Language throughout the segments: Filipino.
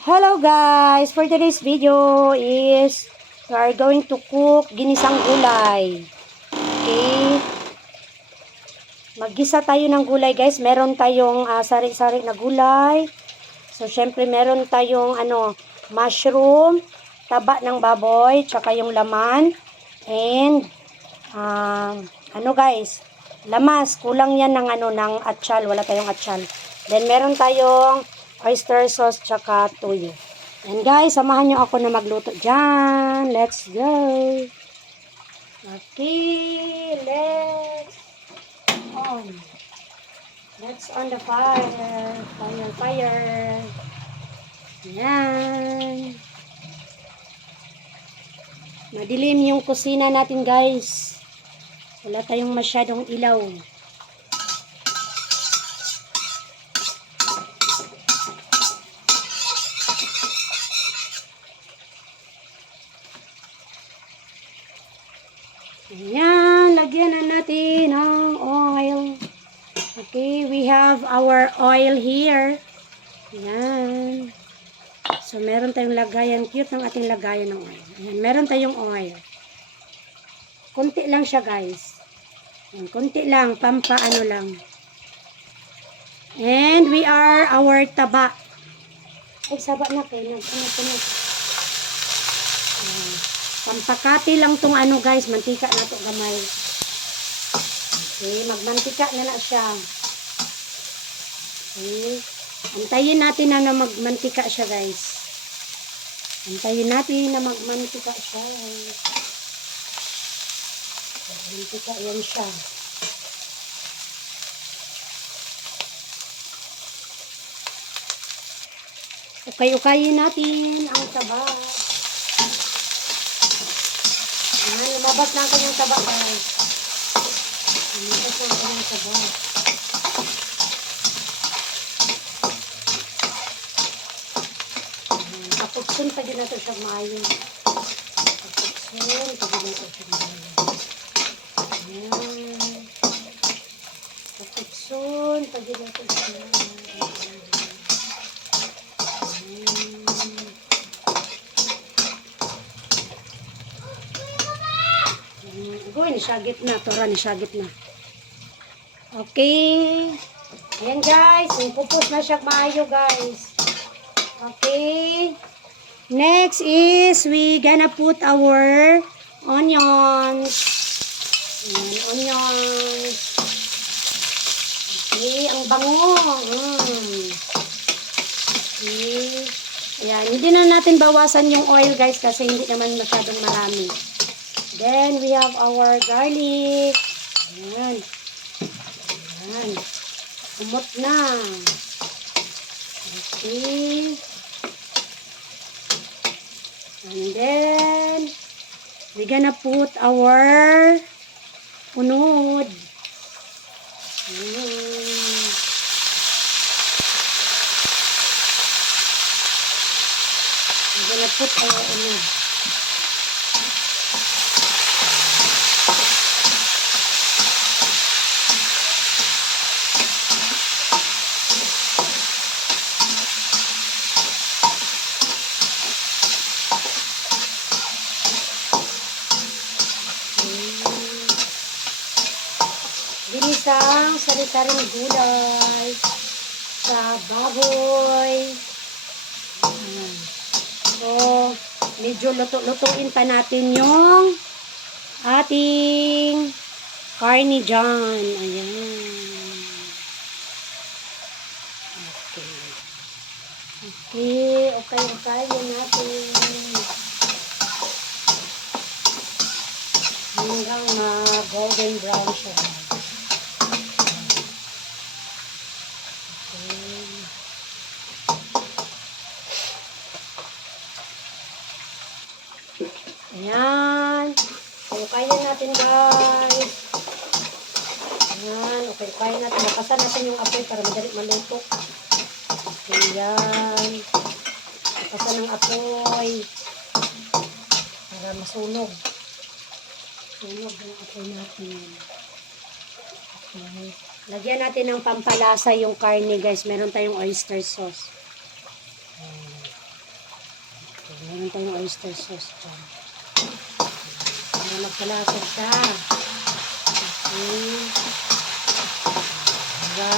Hello guys! For today's video is we are going to cook ginisang gulay. Okay? Maggisa tayo ng gulay guys. Meron tayong ah, sari-sari na gulay. So syempre meron tayong ano, mushroom, taba ng baboy, tsaka yung laman. And um, ano guys, lamas, kulang yan ng ano ng atsyal, wala tayong atsyal. Then meron tayong oyster sauce tsaka tuyo. And guys, samahan nyo ako na magluto dyan. Let's go. Okay, let's on. Let's on the fire. Fire, fire. Yan. Madilim yung kusina natin guys. Wala tayong masyadong ilaw. Ayan, lagyan na natin ng oil. Okay, we have our oil here. Ayan. So, meron tayong lagayan. Cute ng ating lagayan ng oil. Ayan, meron tayong oil. Kunti lang siya, guys. Ayan, kunti lang. Pampa ano lang. And we are our taba. Ay, saba na kayo. Ano, ano. Pampakati lang tong ano guys, mantika na to gamay. Okay, magmantika na na siya. Okay. Antayin natin na, na magmantika siya guys. Antayin natin na magmantika siya. Mantika yan siya. Ukay-ukayin natin ang taba. Ayan, lumabas na ang kanyang taba, guys. Lumabas na ang kanyang taba. Kapugsun pa din natin siya maayo. Kapugsun pa din natin siya maayo. Ayan. Kapugsun pa din natin siya maayo. Ayan. Uy, nisagit na. Tora, nisagit na. Okay. Ayan guys. Pupus na siya maayo guys. Okay. Next is we gonna put our onions. Ayan, onions. Okay, ang bango. Mm. Okay. Ayan, hindi na natin bawasan yung oil guys kasi hindi naman masyadong marami. Then, we have our garlic. Ayan. Ayan. Umot na. Okay. And then, we gonna put our unod. Ayan. We're gonna put our unod. Ginisang sari-saring gulay sa baboy. Ayan. So, medyo luto-lutuin pa natin yung ating karni dyan. Ayan. Okay. Okay, okay, okay. Yan natin. Hanggang ma-golden brown siya. Okay. Ayan. Okay, kaya natin guys. Ayan. Okay, kaya natin. Lakasan natin yung apoy para madali maluto. Ayan. Lakasan ng apoy. Para masunog. Sunog yung apoy natin. Okay. Lagyan natin ng pampalasa yung karne guys. Meron tayong oyster sauce. Okay, meron tayong oyster sauce dyan. Para magkalasa siya. Okay. Diba?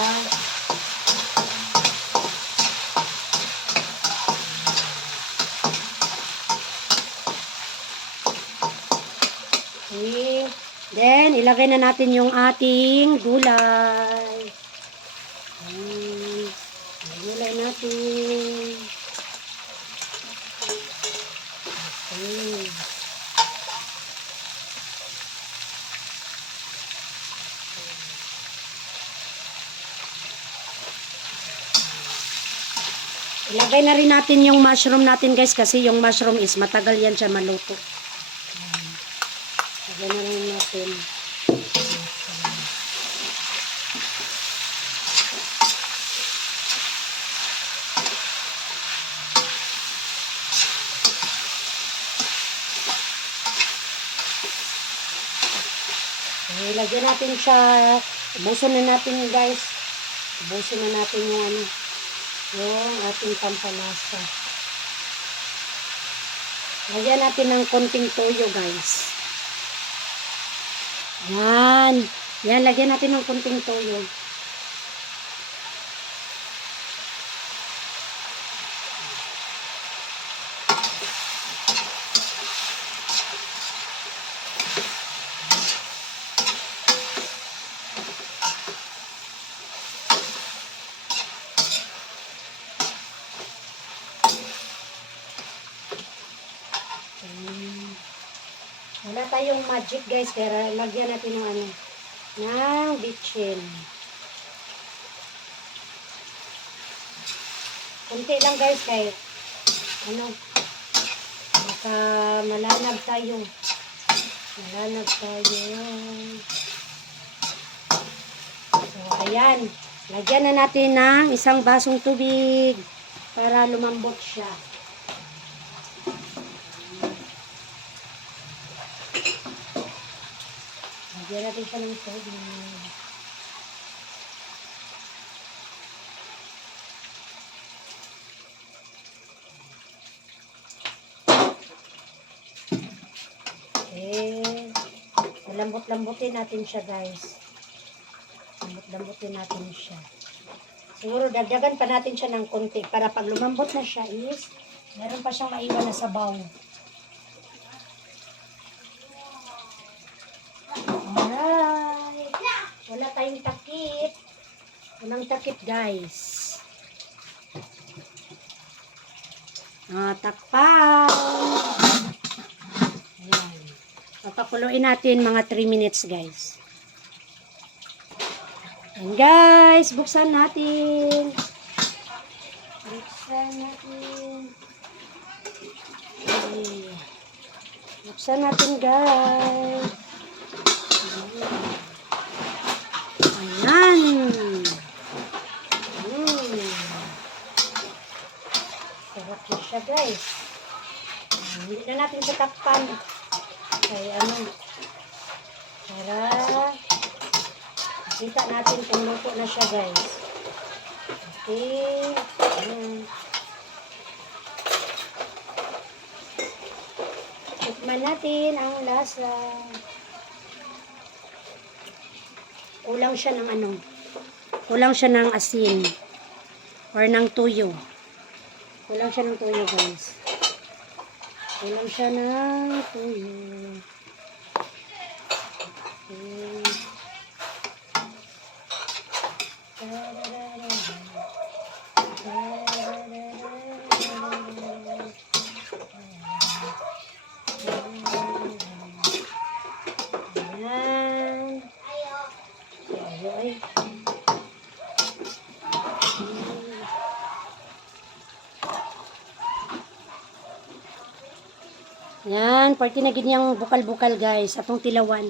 Okay. Then, ilagay na natin yung ating gulay. Ayan. Yung Gulay natin. Okay. Ilagay na rin natin yung mushroom natin guys kasi yung mushroom is matagal yan siya maluto. Ilagay na rin natin. Okay, lagyan natin siya. Ubusin na natin guys. Ubusin na natin yung ano, yung ating pampalasa. Lagyan natin ng konting toyo guys. Yan. Yan, lagyan natin ng konting toyo. Tayong magic guys, kaya lagyan natin ng ano, ng bitchin. Kunti lang guys, kay ano, baka malanag tayo. Malanag tayo. So, ayan. Lagyan na natin ng isang basong tubig para lumambot siya. Lagyan natin siya ng tubig. Okay. Lambot-lambutin natin siya, guys. Lambot-lambutin natin siya. Siguro dagdagan pa natin siya ng konti para pag lumambot na siya is meron pa siyang maiwan na sabaw. Alright. Wala tayong takip. Walang takip, guys. Ah, takpan. Ayan. Papakuluin natin mga 3 minutes, guys. Ayan, guys. Buksan natin. Buksan natin. Okay. Buksan natin, guys. Ayan. Mm. Sarap na siya, guys. Hindi na natin siya takpan. Kaya ano, para makita natin kung luto na siya, guys. Okay. Ayan. Tikman natin ang lasa. Kulang siya ng ano, kulang siya ng asin or ng tuyo. Kulang siya ng tuyo, guys. Kulang siya ng tuyo. Okay. Ayan. Ayo ay. Yan, party na ganyang bukal-bukal guys, atong tilawan.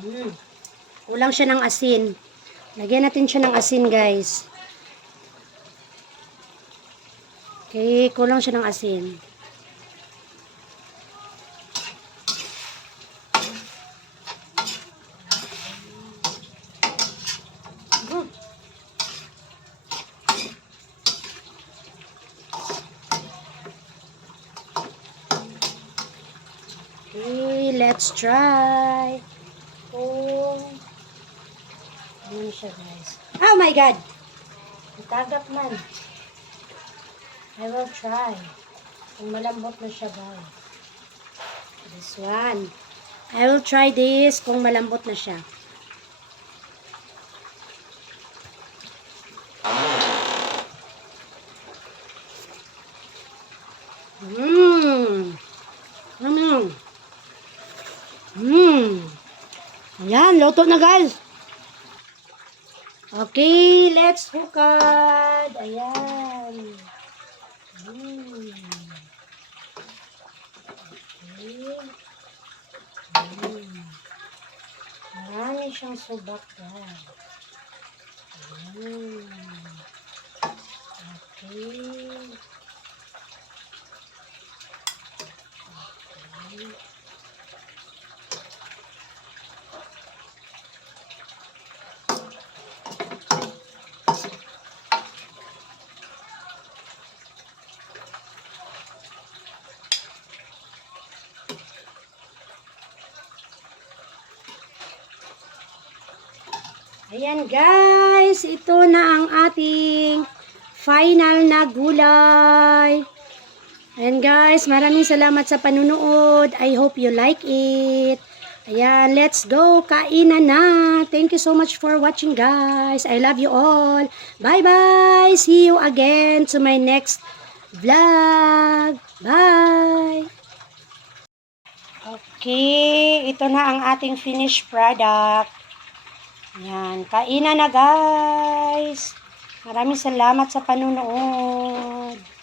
Hmm. Kulang siya ng asin. Lagyan natin siya ng asin guys. Okay, kulang siya ng asin. Let's try. Kung ano siya guys. Oh my God! Itagap man. I will try. Kung malambot na siya guys. This one. I will try this kung malambot na siya. Luto na guys. Okay, let's hukad. Ayan. Mmm. Okay. Mmm. Marami siyang subak guys. Mmm. Okay. Ayan guys, ito na ang ating final na gulay. Ayan guys, maraming salamat sa panunood. I hope you like it. Ayan, let's go. Kainan na. Thank you so much for watching guys. I love you all. Bye-bye. See you again to my next vlog. Bye. Okay, ito na ang ating finished product. Yan, kainan na guys. Maraming salamat sa panunood.